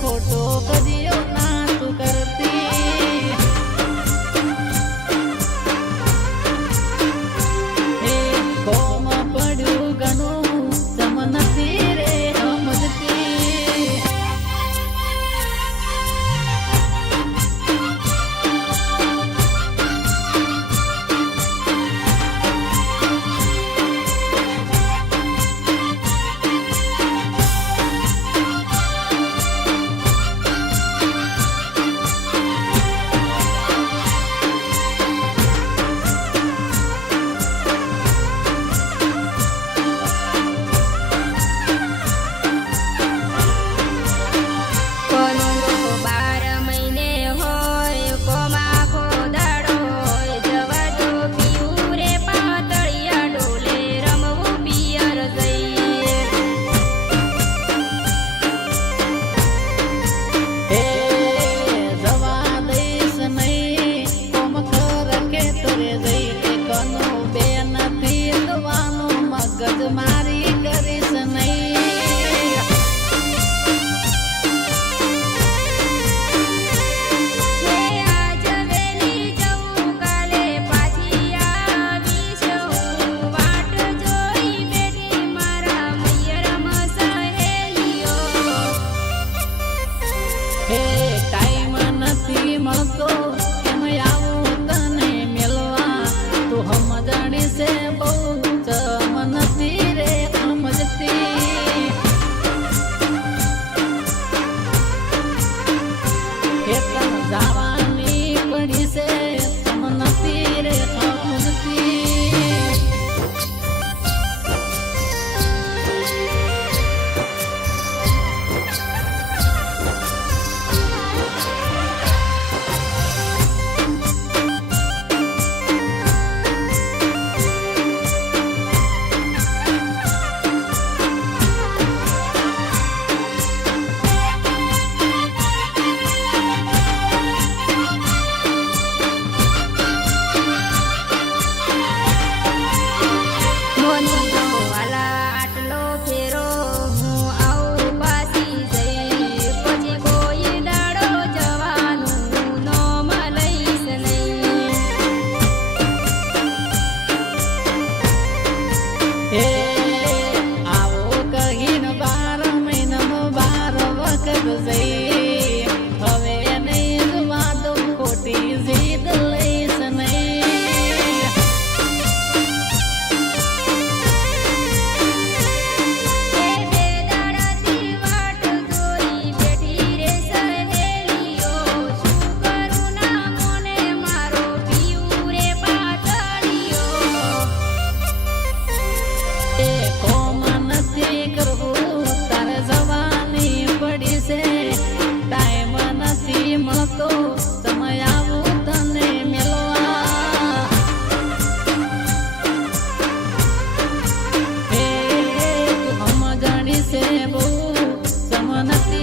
ખોટો કદીઓ ના તું કરતી હે કોમ પડ્યું ઘણું તમ નથી રે સમજતી મારી કરીશ નહીં આજ વેલી જવું કાલે પાછી આવીશ હું વાટ જોઈ બેઠી મારા મૈયરમાં સહેલીઓ હે ટાઈમ નથી મળતો કેમ આવું તને મેલવા તું સમજણી છે બહુ નથી રે સમજતી એકદમ જવાની પડી છે તમ નથી રે સમજતી Yeah.